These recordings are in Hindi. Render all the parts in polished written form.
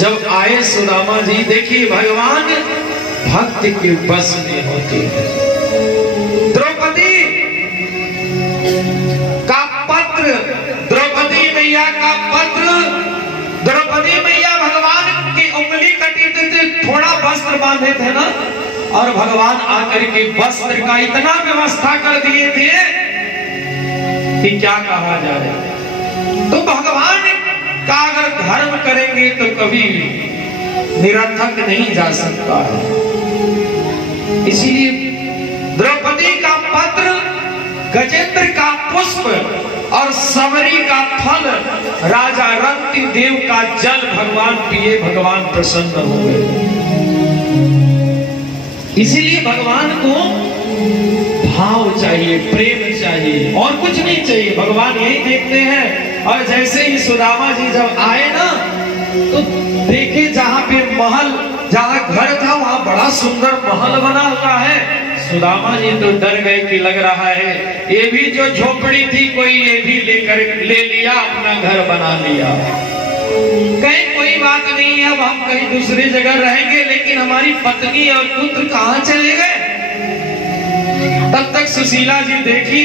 जब आए सुदामा जी, देखिए भगवान भक्त के बस में होते हैं। द्रौपदी का पत्र, द्रौपदी मैया का पत्र, द्रौपदी मैया भगवान की उंगली कटी थे, थोड़ा वस्त्र बांधे थे ना, और भगवान आकर के वस्त्र का इतना व्यवस्था कर दिए थे कि क्या कहा जाए। तो भगवान का अगर धर्म करेंगे तो कभी निरर्थक नहीं जा सकता है। इसीलिए द्रौपदी का पत्र, गजेंद्र का पुष्प और सबरी का फल, राजा रंति देव का जल भगवान पिए, भगवान प्रसन्न हो गए। इसीलिए भगवान को भाव चाहिए, प्रेम चाहिए, और कुछ नहीं चाहिए। भगवान यही देखते हैं। और जैसे ही सुदामा जी जब आए ना, तो देखे जहां पे महल, जहां घर था वहां बड़ा सुंदर महल बना हुआ है। सुदामा जी तो डर गए कि लग रहा है ये भी जो झोपड़ी थी कोई ये भी ले लिया, अपना घर बना लिया। कहीं कोई बात नहीं, अब हम कहीं दूसरी जगह रहेंगे, लेकिन हमारी पत्नी और पुत्र कहाँ चले गए। तब तक सुशीला जी देखी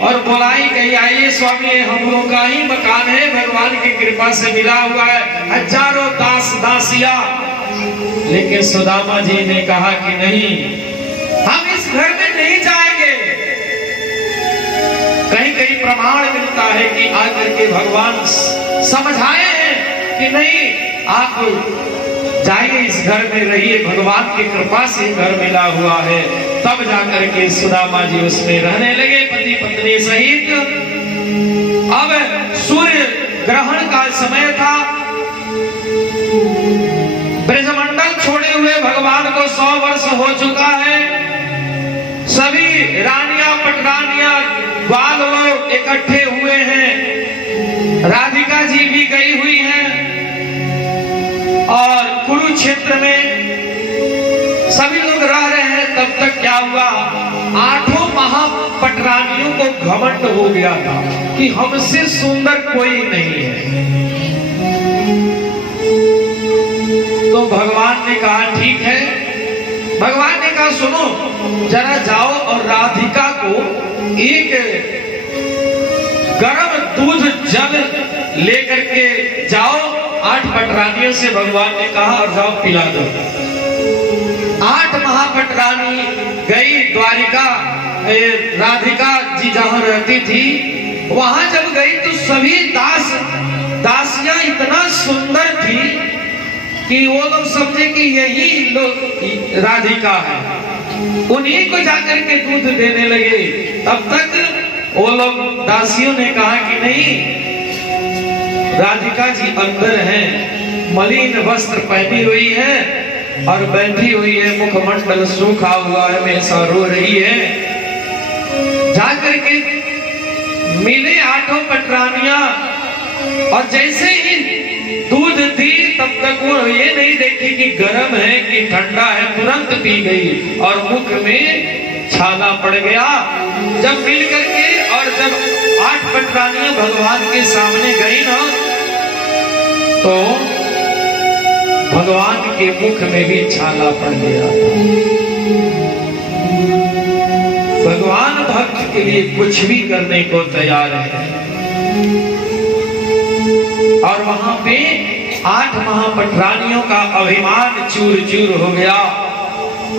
और बुलाई, कही आइए स्वामी, हम लोग का ही मकान है, भगवान की कृपा से मिला हुआ है, हजारों दास दासिया। लेकिन सुदामा जी ने कहा कि नहीं, हम इस घर में नहीं जाएंगे। कहीं कहीं प्रमाण मिलता है कि आकर के भगवान समझाए हैं कि नहीं, आप जाइए, इस घर में रहिए, भगवान की कृपा से घर मिला हुआ है। तब जाकर के सुदामा जी उसमें रहने लगे पति पत्नी सहित। अब सूर्य ग्रहण का समय था, ब्रजमंडल छोड़े हुए भगवान को 100 वर्ष हो चुका है। सभी रानियां पटरानियां ग्वाल लोग इकट्ठे हुए हैं, राधिका जी भी गई हुई हैं, और कुरुक्षेत्र में सभी लोग रह रहे हैं। तब तक क्या हुआ, 8 महापटरानियों को घमंड हो गया था कि हमसे सुंदर कोई नहीं है। तो भगवान ने कहा ठीक है। भगवान ने कहा सुनो, जरा जाओ और राधिका को एक गर्म दूध जल लेकर के जाओ। 8 पटरानियों से भगवान ने कहा, और जाओ पिला दो। 8 महापटरानी गई द्वारिका, राधिका जी जहां रहती थी वहां जब गई तो सभी दासियां इतना सुंदर थी कि वो लोग समझे कि यही लोग राधिका है, उन्हीं को जाकर के दूध देने लगे। तब तक वो लोग दासियों ने कहा कि नहीं, राधिका जी अंदर हैं, मलिन वस्त्र पहनी हुई है और बैठी हुई है, मुखमंडल सूखा हुआ है, हमेशा रो रही है। जाकर के मिले 8 पटरानियां, और जैसे ही दूध दी तब तक वो ये नहीं देखी कि गर्म है कि ठंडा है, तुरंत पी गई और मुख में छाला पड़ गया। जब मिल करके और जब 8 पटरानियां भगवान के सामने गई ना, तो भगवान के मुख में भी छाला पड़ गया था। भगवान भक्त के लिए कुछ भी करने को तैयार है। और वहां पे 8 महापटरानियों का अभिमान चूर चूर हो गया।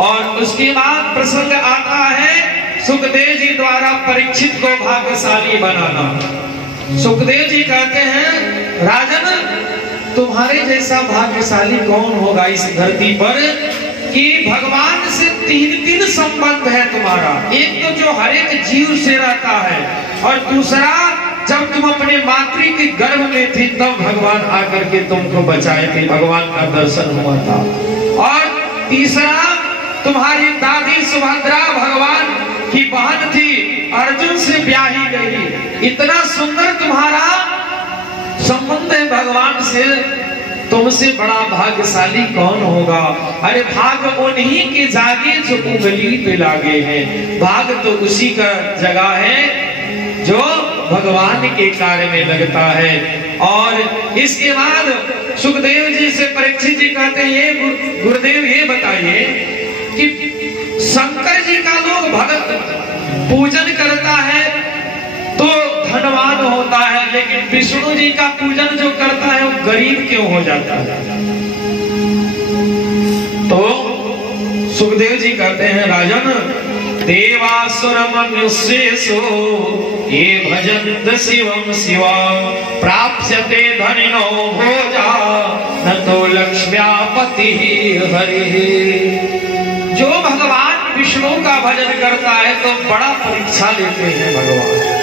और उसके बाद प्रसंग आता है सुखदेव जी द्वारा परीक्षित को भाग्यशाली बनाना। सुखदेव जी कहते हैं, राजन तुम्हारे जैसा भाग्यशाली कौन होगा इस धरती पर कि भगवान से 3 संबंध है तुम्हारा। एक तो जो हर एक जीव से रहता है, और दूसरा जब तुम अपने मातृ के गर्भ में थी तब भगवान आकर के तुमको बचाए थे, भगवान का दर्शन हुआ था। और तीसरा तुम्हारी दादी सुभद्रा भगवान की बहन थी, अर्जुन से ब्याही गई। इतना सुंदर तुम्हारा संबंध है भगवान से, तुमसे बड़ा भाग्यशाली कौन होगा। अरे भाग उन्हीं के जागे जो उंगली पे लागे हैं। भाग तो उसी का जगह है जो भगवान के कार्य में लगता है। और इसके बाद सुखदेव जी से परीक्षित कहते हैं ये गुरुदेव ये बताइए कि शंकर जी का लोग भगत पूजन करता है तो धनवान होता है, लेकिन विष्णु जी का पूजन जो करता है वो गरीब क्यों हो जाता है? तो सुखदेव जी कहते हैं राजन, देवासुर मनुष्येषु ये भजन्त शिवम शिवा प्राप्स्यते धनिनो भोजा न तो लक्ष्म्यापति हरि। जो भगवान विष्णु का भजन करता है तो बड़ा परीक्षा लेते हैं भगवान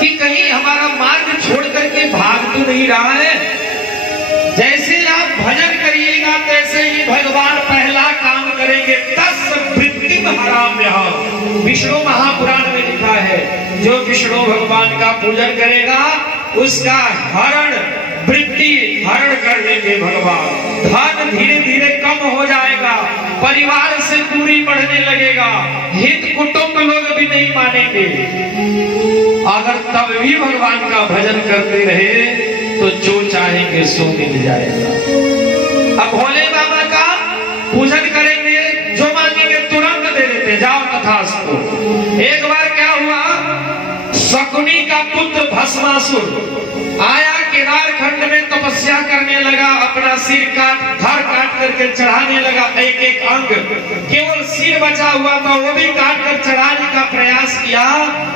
कि कहीं हमारा मार्ग छोड़ करके भाग तो नहीं रहा है। जैसे आप भजन करिएगा तैसे ही भगवान पहला काम करेंगे, तस् वृत्तिम हराम्यहम्। विष्णु महापुराण में लिखा है जो विष्णु भगवान का पूजन करेगा उसका हरण वृत्ति हरण कर लेंगे भगवान। धन धीरे धीरे कम हो जाएगा, परिवार से दूरी बढ़ने लगेगा, हित कुटुंब लोग भी नहीं मानेंगे। अगर तब भी भगवान का भजन करते रहे तो जो चाहेंगे सो मिल जाएगा। अब भोले बाबा का पूजन करेंगे, जो मांगेंगे तुरंत दे देते, जाओ तथास्तु। एक बार क्या हुआ, शकुनी का पुत्र भस्मासुर आया, केदार खंड में तपस्या करने लगा, अपना सिर धड़ काट करके चढ़ाने लगा, एक एक अंग, केवल सिर बचा हुआ था वो भी काट कर चढ़ाने का प्रयास किया।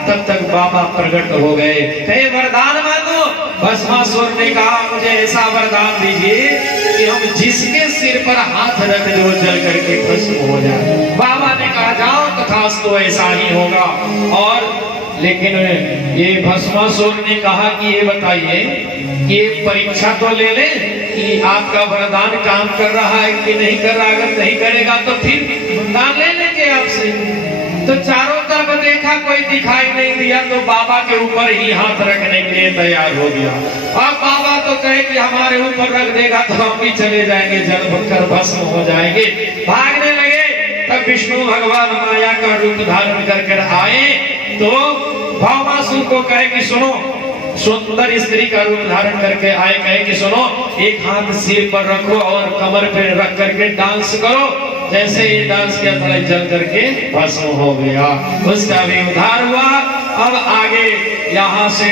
तब तक बाबा प्रकट हो गए, कहे वरदान मांगो। भस्मासुर ने कहा मुझे ऐसा वरदान दीजिए कि हम जिसके सिर पर हाथ रख दो जल करके भस्म हो जाए। बाबा ने कहा जाओ तथास्तु, ऐसा ही होगा। और लेकिन ये भस्मासुर ने कहा कि ये बताइए कि ये परीक्षा तो ले ले कि आपका वरदान काम कर रहा है कि नहीं कर रहा। अगर नहीं करेगा तो फिर वरदान ले लेंगे आपसे। तो चारों तरफ देखा, कोई दिखाई नहीं दिया, तो बाबा के ऊपर ही हाथ रखने के लिए तैयार हो गया। अब बाबा तो कहे कि हमारे ऊपर रख देगा तो हम भी चले जाएंगे, जल भर भस्म हो जाएंगे। भागने लगे, तब विष्णु भगवान माया का रूप धारण कर आए तो भस्मासुर को कहे कि सुनो, सुंदर स्त्री का रूप धारण करके आए, कहे कि सुनो एक हाथ सिर पर रखो और कमर पे रख करके डांस करो। जैसे ही डांस किया थोड़ा जल करके भस्म हो गया, उसका भी उद्धार हुआ। अब आगे यहाँ से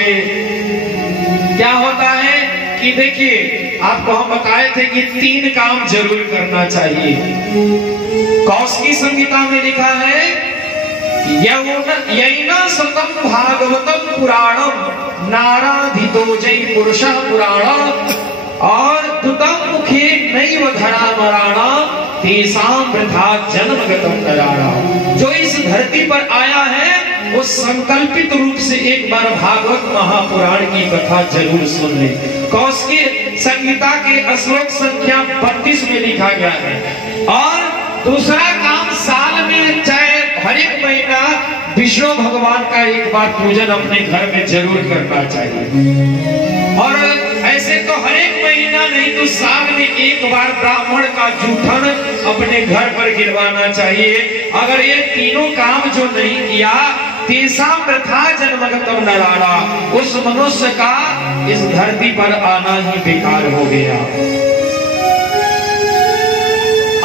क्या होता है कि देखिए, आपको हम बताए थे कि 3 काम जरूर करना चाहिए। कौशिकी संहिता में लिखा है यैना सतम भागवतम पुराणम नाराधितो जय पुरुष पुराण और दुतम मुखे नैव धरा मराणा तेसाम वृथा जन्म गतम नराणा। जो इस धरती पर आया है वो संकल्पित रूप से एक बार भागवत महापुराण की कथा जरूर सुन ले। कौशिकी संहिता के श्लोक संख्या 32 में लिखा गया है। और दूसरा काम, साल में चाहे हर एक महीना विष्णु भगवान का एक बार पूजन अपने घर में जरूर करना चाहिए। और ऐसे तो हर एक महीना नहीं तो साल में एक बार ब्राह्मण का जूठन अपने घर पर गिरवाना चाहिए। अगर ये तीनों काम जो नहीं किया, तेसाम वृथा जन्मगतम नराणा, उस मनुष्य का इस धरती पर आना ही बेकार हो गया।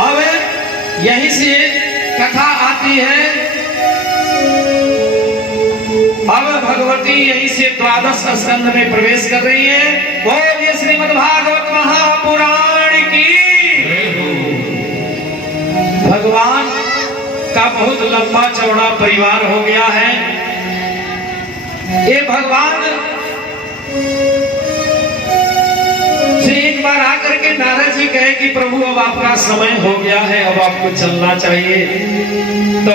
अब यहीं से कथा आती है। अब भगवती यहीं से 12 स्कंद में प्रवेश कर रही है। बोलिए श्रीमद् भागवत महापुराण की। भगवान का बहुत लंबा चौड़ा परिवार हो गया है। ये भगवान से एक बार आकर के नारद जी कहे कि प्रभु अब आपका समय हो गया है, अब आपको चलना चाहिए। तो